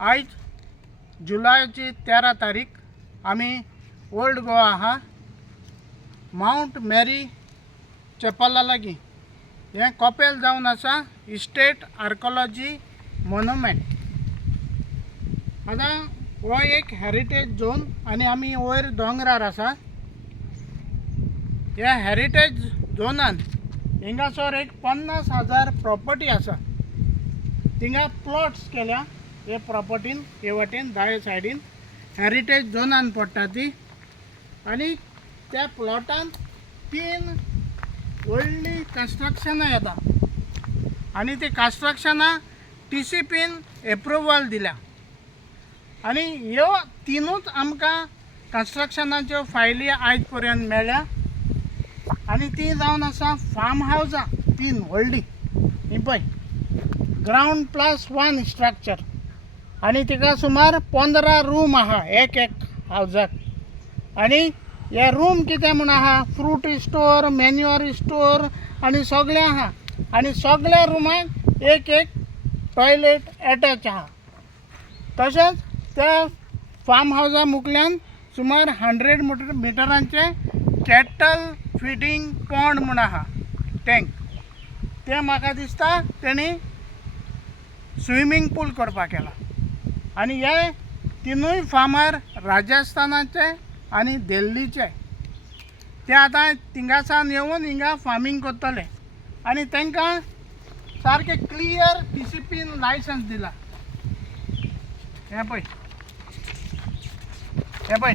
आज जुलैची 13 तारीख आम्ही ओल्ड गोवा हा माउंट मेरी चेपला लागी हे कॉपेल जावन आसा स्टेट आर्कोलॉजी मोन्युमेंट। आता हो एक हेरिटेज झोन आणि आम्ही वयर दोंगरार आसा। ह्या हेरिटेज झोनान हिंगासर एक 50,000 प्रॉपर्टी आसा। थिंगा प्लॉट्स केल्या हे प्रॉपर्टीन हे वाटेन दावे सायडीन हेरिटेज झोनान पडटा ती। आणि त्या प्लॉटान 3 व्हडली कन्स्ट्रक्शनां येता आणि ती कन्स्ट्रक्शनां TCPन एप्रुवल दिल्या। आणि ह्यो 3च आमकां कन्स्ट्रक्शनाच्यो फायली आयज पर्यंत मेळ्ळ्या। आणि ती जावन आसा फार्म हावजां 3 व्हडली ही पळय ग्राउंड +1 स्ट्रक्चर आणि तिका सुमार 15 रूम आहा एक हावजाक। आणि हे रूम कितें म्हण आहा फ्रूट स्टोर मॅन्युअर स्टोर आणि सगळें आहा। आणि सगळ्या रुमाक एक टॉयलेट अटॅच आहा। तशेंच त्या फार्म हावजा मुखल्यान सुमार 100 मिटरांचे कॅटल फिडिंग पॉन्ड म्हण आहा टँक। ते म्हाका दिसता तेणी स्विमींग पूल करपाक केला। आणि हे 3य फार्मर राजस्थानाचे आणि दिल्लीचे ते आता थिंगासान येवन हिंगा फार्मिंग करतले। आणि तांकां सारके क्लियर TCPन लायसन्स दिला। हे पळय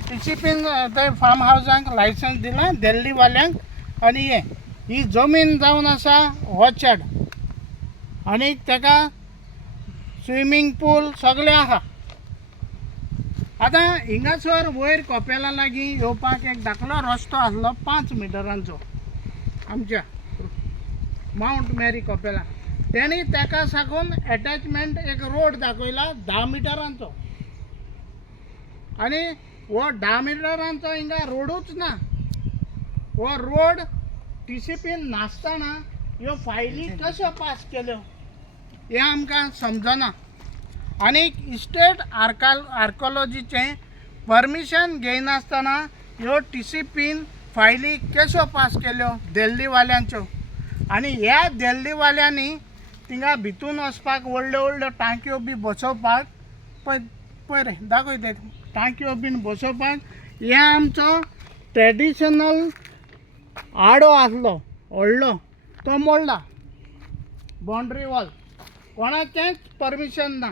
TCPन ते फार्म हावजांक लायसन्स दिला दिल्ली वाल्यांक। आणि ही जमीन जावन आसा ऑर्चर्ड आणि ताका स्विमींग पूल सगळें आहा। आता हिंगासर वयर कॉपेला लागीं येवपाक एक धाकलो रस्तो आसलो 5 मिटरांचो आमच्या माउंट मेरी कॉपेला। तेणी ताका साकून अटॅचमेंट एक रोड दाखयला 10 मिटरांचो। आणि हो 10 मिटरांचो हिंगा रोडूच ना। हो रोड TCPन नासतना ह्यो फायली कश्यो पास केल्यो हे आमकां समजना। आणि स्टेट आर्कोलॉजीचे परमिशन घेयनासतना ह्यो TCPन फायली कश्यो पास केल्यो दिल्लीवाल्यांच्यो। आणि ह्या दिल्लीवाल्यांनी थिंगा भितून वचपाक व्हडल्यो टांक्यो बी बसोवपाक पळय रे दाखय ते टांक्यो बीन बसोवपाक हे आमचो ट्रेडिशनल आडो आसलो व्हडलो तो मोडला। बाउंड्री वॉल कोणाचेंच परमिशन ना।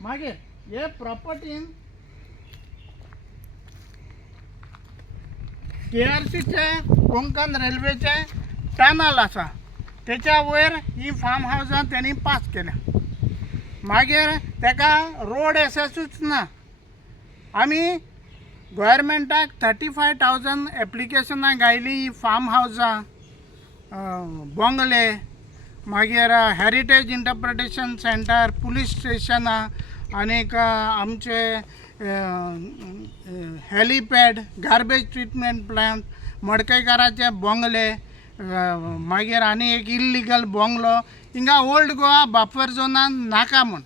मागीर हे प्रॉपर्टीन KRCचे कोंकण रेल्वेचे टनल आसा तेच्या वयर ही फार्म हावजां तेणी पास केल्या। मागीर ताका रोड एक्सेसूच ना। आमी गव्हर्मेंटाक 35,000 एप्लिकेशनां घायली ही फार्म हावजां बंगले मागीर हेरिटेज इंटरप्रिटेशन सेंटर पुलीस स्टेशनां आनीक आमचे हेलिपॅड गार्बेज ट्रीटमेंट प्लांट मडकयकाराचे बंगले मागीर आनी एक इल्लिगल बंगलो हिंगा ओल्ड गोवा बफर झोनान नाका म्हूण।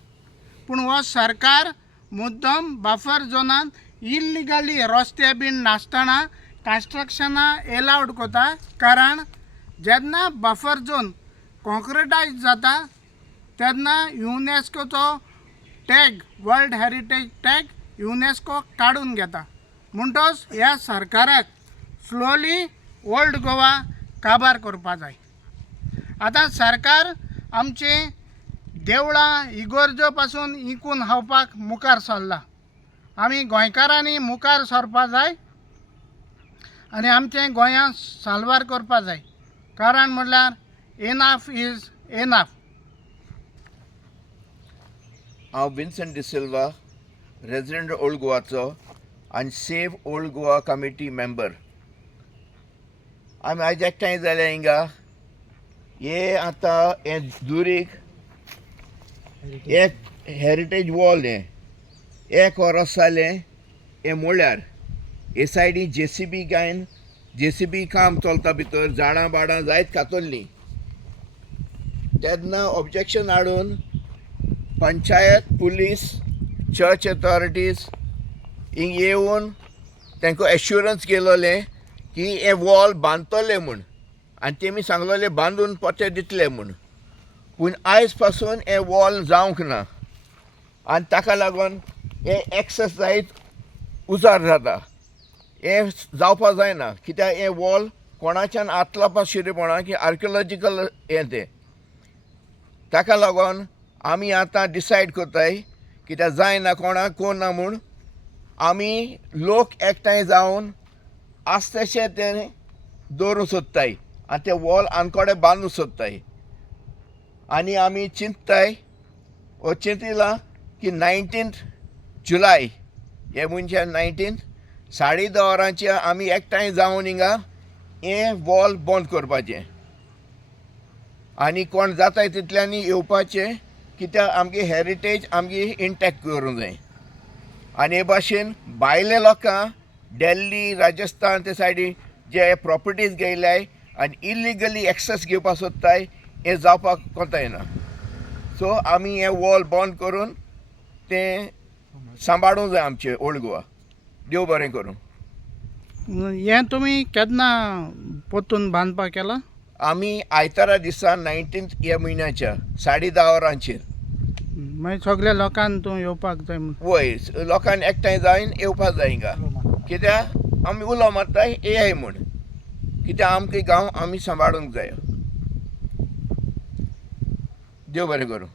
पूण हो सरकार मुद्दम बफर झोनान इल्लिगली रस्ते बीन नासतना कन्स्ट्रक्शनां एलावड करता। कारण जेन्ना बफर झोन कॉन्क्रिटायज जाता तेन्ना युनेस्कोचो tag world heritage tag UNESCO काडून घेता। म्हणटच ह्या सरकाराक स्लोली ओल्ड गोवा काबार करपा जाय। आता सरकार आमची देवळां इगोर्जो पासून इकून हावपाक मुखार सरला। आमी गोंयकारांनी मुखार सरपा जाय आणि आमचें गोंयां साल्वार करपा जाय। कारण म्हणल्यार इनफ इज इनफ। हांव विन्संट डिसिल्वा रेजिडेंट ओल्ड गोवाचो आनी save old Goa committee member. आमी आयज एकठांय जाले हिंगा हे आतां हे दुरीक एक हेरिटेज वॉल एक वर्स जालें हे मोळ्यार हे सायडीन JCB गायन JCB काम चलता भितर झाडां बाडां जायत कातरलीं तेन्ना ऑब्जेक्शन हाडून पंचायत पुलीस चर्च अथॉरिटीज हिंग येवन तांकां एश्युरन्स केलोले की हे वॉल बांदतले म्हूण आनी तेमी सांगलोले बांदून पोते दितले म्हूण. पूण आयज पासून हे वॉल जावंक ना आनी ताका लागून हे एक्सेस जायत उजार जाता. हे जावपा जायना कित्याक हे वॉल कोणाच्यान आतलापा शिरीपणा की आर्कियोलॉजिकल हें तें. ताका लागून आमी आतां डिसायड कोत्ताय कित्याक जायना कोणाक कोण ना म्हूण आमी लोक एकठांय जावन आस्तशें तें दवरूंक सोदताय आनी तें वॉल आनकोडे बांदूंक सोदताय. आनी आमी चिंतताय वो चिंतिलां की 19 जुलय हे म्हणजे 19 10:30 आमी एकठांय जावन हिंगा हें वॉल बंद करपाचें आनी कोण जाताय तितल्यांनी येवपाचें कित्याक आमगे हेरिटेज आमगे इंटॅक्ट करूंक जाय. आनी हे भाशेन भायले लोकां दिल्ली राजस्थान ते सायडीन जे प्रॉपर्टीज घेयल्याय आनी इलिगली एक्सेस घेवपाक सोदताय हें जावपाक कोताय ना. सो आमी हें वॉल बंद करून तें सांबाळूंक जाय आमचें ओल्ड गोवा. देव बरें करूं. हें तुमी केन्ना पोतून बांदपाक केलां? आमी आयतारा दिसा 19 ह्या म्हयन्याच्या 10:30 मागीर सगळ्या लोकांक तूं येवपाक जाय म्हूण. वय लोकांनी एकठांय जावन येवपाक जाय हिंगा कित्याक आमी उलो मारताय एआय म्हूण कित्याक आमगे गांव आमी सांबाळूंक जाय. देव बरें करूं.